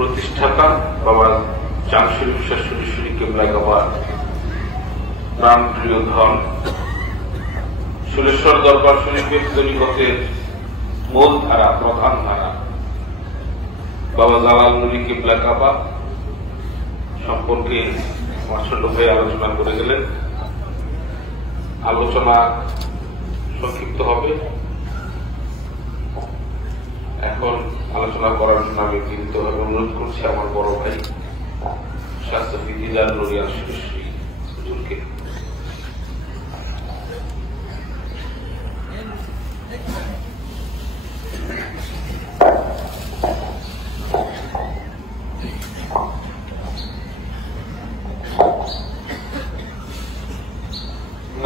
প্রতিষ্ঠাতা বাবা জামশেদ বিশ্বাস সুরেশ্বরী কেবলা কাবার প্রাণ প্রিয় ধন সুরেশ্বর দরবার শরীফের তরিকতের মূল ধারা, প্রধান ধারা বাবা জালাল নুরি কেবলা কাবা সম্পর্কে আমার ছোট ভাই আলোচনা করে গেলেন। আলোচনা সংক্ষিপ্ত হবে। এখন আলোচনা করার জন্য আমি বিনীতভাবে অনুরোধ করছি আমার বড় ভাই শাস্ত্রী দিদার নুরিয়া সুরেশ্বরী হুজুরকে।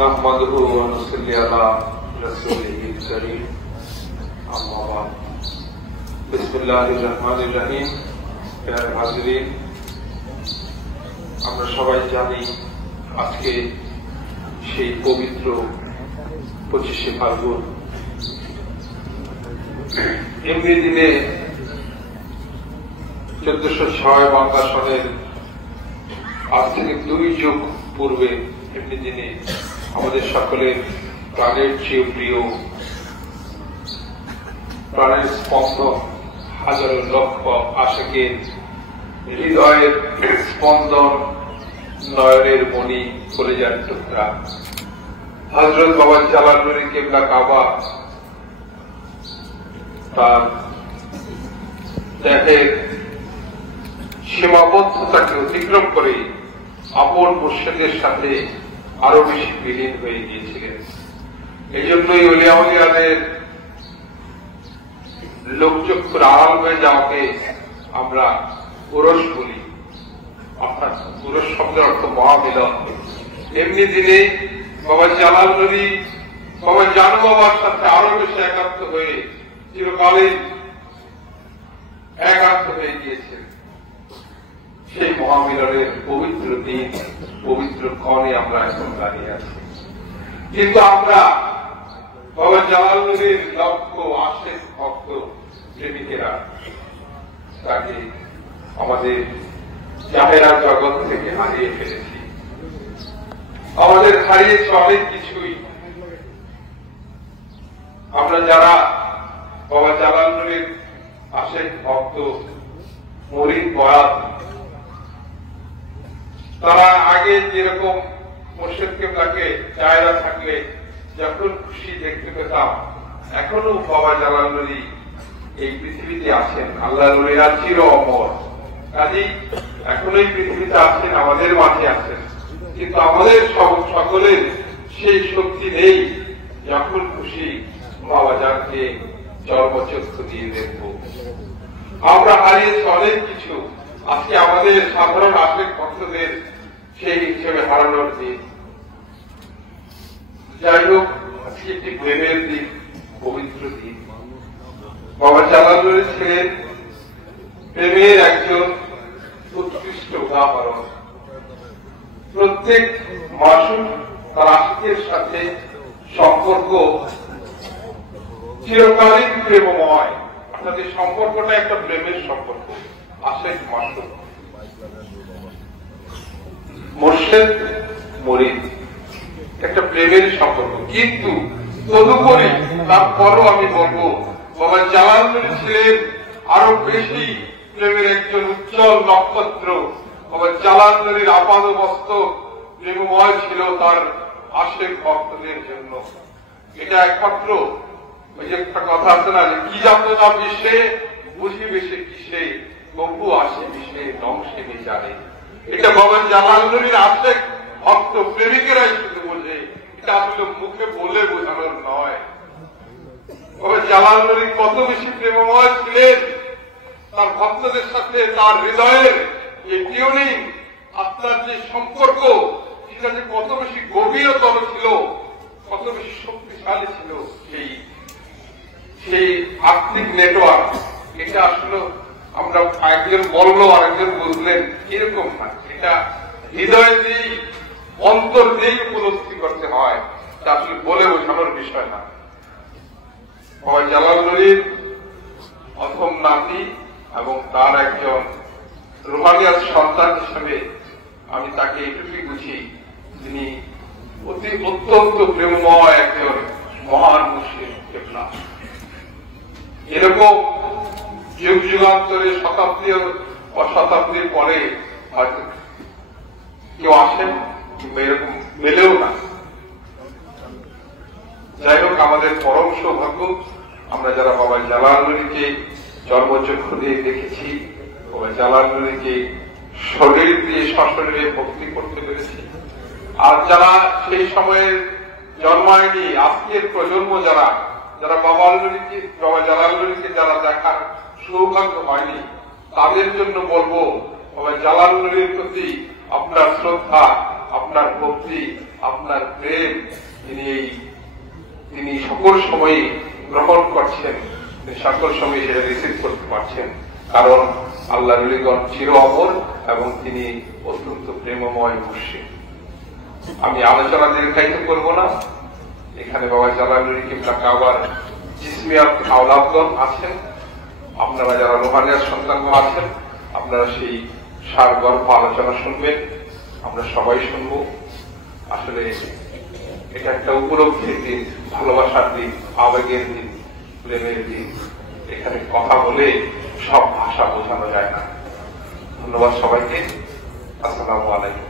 نحمده ونصلي على رسوله الكريم أما بعد بسم الله الرحمن الرحيم। প্রিয় হাজিরিন, আমরা সবাই জানি আজকে সেই পবিত্র 25শে ফাল্গুন। এমনি দিনে 1406 বাংলা সনের আজ থেকে 2 যুগ পূর্বে এমনি দিনে আমাদের সকলের প্রাণের চেয়ে প্রিয়, প্রাণের স্পন্দন, হাজারো লক্ষ আশিকের হৃদয়ের স্পন্দন, নয়নের মণি, কলিজার টুকরা হযরত বাবা জালাল নুরি কেবলা কাবা তার দেহের সীমাবদ্ধতাকে অতিক্রম করে আপন মুর্শিদের সাথে আরো বেশি বিলীন হয়ে গিয়েছিলেন। এই জন্যই আউলিয়া আউলিয়াদের লোকচক্ষুর আড়াল হয়ে যাওয়াকে আমরা পুরুষ বলি, অর্থাৎ পুরুষ শব্দের অর্থ মহামিলন। এমনি দিনে বাবা জালাল নুরি বাবা জানু বাবার সাথে আরো বেশি একাত্ম হয়ে চিরকালীন একাত্ম হয়ে গিয়েছেন। সেই মহামিলনের পবিত্র দিন, পবিত্র ক্ষণে আমরা এখন দাঁড়িয়ে আছি। কিন্তু আমরা বাবা জালাল নুরির লক্ষ আশেক ভক্ত প্রেমিকেরা তাকে আমাদের জাহেরা জগৎ থেকে হারিয়ে ফেলেছি। আমাদের হারিয়েছে অনেক কিছুই। আমরা যারা বাবা জালাল নুরির আশেক ভক্ত, মুরিদ বয়াত, তারা আগে যেরকম মুর্শিদ কেবলাকে জায়গা থাকলে যখন খুশি দেখতে পেতাম, এখনো বাবা জালাল নুরি এই পৃথিবীতে আছেন। আল্লাহ নুরিরা চির অমর, কাজেই এখনো এই পৃথিবীতে আছেন, আমাদের মাঝে আছেন। কিন্তু আমাদের সকলের সেই শক্তি নেই যখন খুশি বাবা জানকে চর্মচক্ষু দিয়ে দেখব। আমরা হারিয়েছি অনেক কিছু। আজকে আমাদের সাধারণ আশেক ভক্তদের সেই হিসেবে হারানোর দিন। যাই হোক, আজকে একটি প্রেমের দিন, পবিত্র দিন। বাবা জালাল নুরি ছিলেন প্রেমের একজন উৎকৃষ্ট উদাহরণ। প্রত্যেক মাসুক তার আশিকের সাথে সম্পর্ক চিরকালীন প্রেমময়, অর্থাৎ এই সম্পর্কটা একটা প্রেমের সম্পর্ক। আশেক মাসুক, মুর্শিদ মুরিদ, একটা প্রেমের সম্পর্ক। কিন্তু তদুপরি তারপরও আমি বলবো বাবা জালাল নুরি ছিলেন আরো বেশি প্রেমের একজন উজ্জ্বল নক্ষত্র। বাবা জালাল নুরির আপাদমস্তক প্রেমময় ছিল তার আশেক ভক্তদের জন্য। এটা একমাত্র ওই যে একটা কথা আছে না, যে কি জানতো না বিশ্বে, বুঝিবে সে কিসে, বহু আসে বিশ্বে ধ্বংসে বিচারে। এটা বাবা জালাল নুরির আশেক ভক্ত প্রেমিকেরাই শুধু বোঝে, এটা আসলে মুখে বলে বোঝানোর নয়। বাবা জালাল নুরি কত বেশি প্রেমময় ছিলেন, তার ভক্তদের সাথে তার হৃদয়ের যে টিউনিং, আত্মার যে সম্পর্ক, সেটা যে কত বেশি গভীরতর ছিল, কত বেশি শক্তিশালী ছিল সেই আত্মিক নেটওয়ার্ক। এটা আসলে আমরা একজন বললো আরেকজন বুঝলেন এরকম না, এটা হৃদয় দিয়েই, অন্তর দিয়েই উপলব্ধি করতে হয়, তা আসলে বলে বোঝানোর বিষয় না। বাবা জালাল নুরির অথম নাতি এবং তার একজন রোহানিয়ার সন্তান হিসেবে আমি তাকে এটুকুই বুঝি, তিনি অত্যন্ত প্রেমময় একজন মহান মুসলিম কেবলা। এরকম যুগ যুগান্তরে শতাব্দী ও শতাব্দীর পরে হয়তো কেউ আসেন কিংবা এরকম মেলেও না। যাই হোক, আমাদের পরম সৌভাগ্য আমরা যারা বাবা জালালউদ্দিনকে জন্মচক্ষু দিয়ে দেখেছি, বাবা জালালউদ্দিনকে শরীর দিয়ে সশরীরে ভক্তি করতে পেরেছি, আর যারা সেই সময়ের জন্মায়নি, আজকের প্রজন্ম যারা বাবা জালালউদ্দিনকে যারা দেখার সৌভাগ্য হয়নি, তাদের জন্য বলবো বাবা জালালউদ্দিনের প্রতি আপনার শ্রদ্ধা, আপনার ভক্তি, আপনার প্রেম তিনি সকল সময় গ্রহণ করছেন, সকল সময় সেটা রিসিভ করতে পারছেন, কারণ আল্লাহ রলিগণ চির অমর এবং তিনি অত্যন্ত প্রেমময় মুর্শিদ। আমি আলোচনা দীর্ঘায়িত করব না। এখানে বাবা জালালউদ্দিন কিবলা কাবার জিসমিয়াত আওলাদগণ আছেন, আপনারা যারা রোহানিয়ার সন্তানগণ আছেন, আপনারা সেই সার গল্প আলোচনা শুনবেন, আমরা সবাই শুনব। আসলে এটা একটা উপলব্ধির দিন, ভালোবাসার দিন, আবেগের দিন, প্রেমের দিন। এখানে কথা বলে সব ভাষা বোঝানো যায় না। ধন্যবাদ সবাইকে। আসসালামু আলাইকুম।